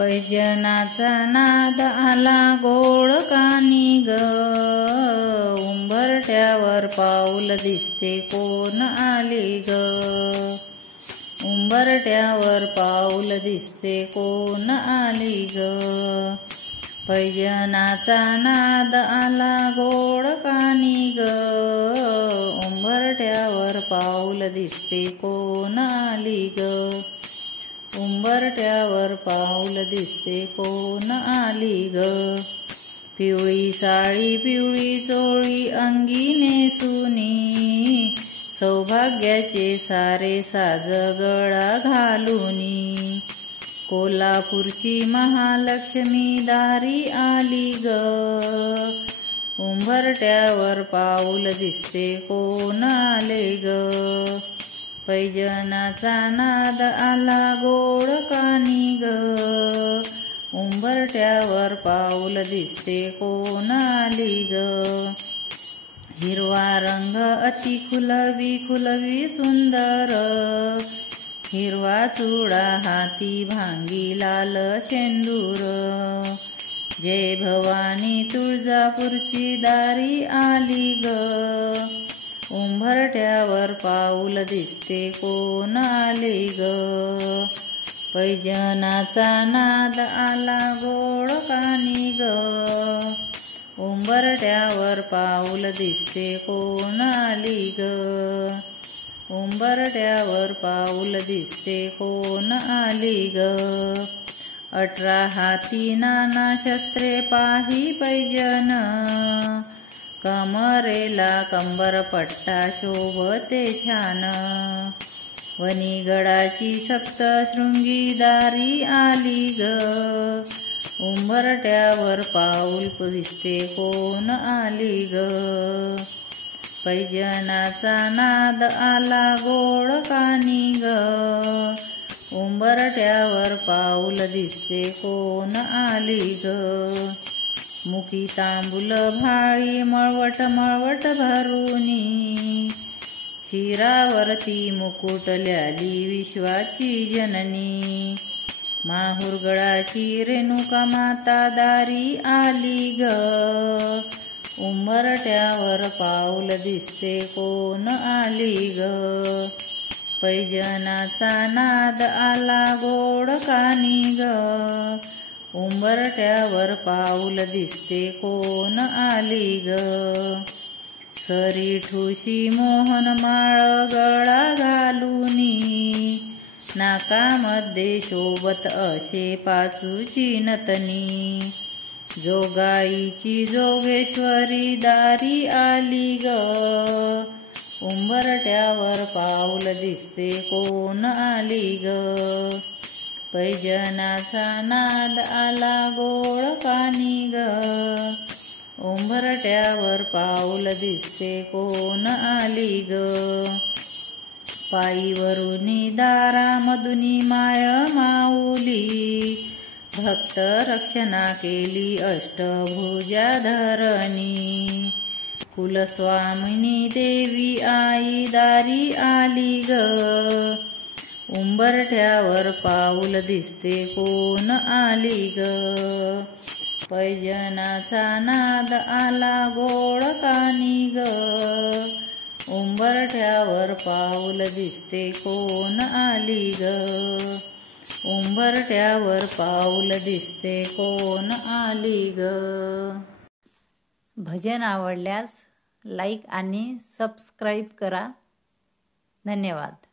पैजनाचा नाद आला गोड कानी ग, उंबरठ्यावर पाऊल दिसते कोण आली ग, उंबरठ्यावर पाऊल दिसते कोण आली ग. पैजनाचा नाद आला गोड कानी ग, उंबरठ्यावर पाऊल दिसते कोण आली ग, उंबरठ्यावर पाऊल दिसते कोण आली ग. पिवळी साडी पिवळी चोळी अंगी नेसुनी, सौभाग्याचे सारे साज गळा घालुनी, कोल्हापूरची महालक्ष्मी दारी आली ग, उंबरठ्यावर पाऊल दिसते कोण आले ग. पैजनाचा नाद आला गोड कानी ग, उंबरठ्यावर पाऊल दिसते कोण आली ग. हिरवा रंग अति खुलवी खुलवी सुंदर, हिरवा चुडा हाती भांगी लाल शेंदूर, जय भवानी तुळजापूरची दारी आली ग, उंबरठ्यावर पाऊल दिसते कोण आले ग. पैजनाचा नाद आला गोड कानी ग, उंबरठ्यावर पाऊल दिसते कोण आली ग, उंबरठ्यावर पाऊल दिसते कोण आली ग. 18 हाती नाना शस्त्रे पाही पैजन, कमरेला कंबरपट्टा शोभते छान, वनीगडाची सप्तशृंगी दारी आली ग, उंबरठ्यावर पाऊल दिसते कोण आली ग. पैजनाचा नाद आला गोड कानी ग, उंबरठ्यावर पाऊल दिसते कोण आली ग. मुखी तांबूल भाळी मळवट मळवट भरुनी, शिरावरती मुकुट ल्याली विश्वाची जननी, माहुरगडाची रेणुका माता दारी आली ग, उंबरठ्यावर पाऊल दिसते कोण आली ग. पैजनाचा नाद आला गोड कानी ग, उंबरठ्यावर पाऊल दिसते कोण आली ग. सरी ठुशी मोहन माळ गळा घालुनी, नाकामध्ये शोभत असे पाचूची नतनी, जोगाईची जोगेश्वरी दारी आली ग, उंबरठ्यावर पाऊल दिसते कोण आली ग. पैजनाचा नाद आला गोड कानी ग, उंबरठ्यावर पाऊल दिसते कोण आली ग. पायीवरुनी दारामधुनी माय माऊली, भक्त रक्षणा केली अष्टभुजा धरणी, कुलस्वामिनी देवी आई दारी आली ग, उंबरठ्यावर पाऊल दिसते कोण आली ग. पैजनाचा नाद आला गोड कानी ग, उंबरठ्यावर पाऊल दिसते कोण आली ग, उंबरठ्यावर पाऊल दिसते कोण आली ग. भजन आवडल्यास लाईक आणि सबस्क्राईब करा. धन्यवाद.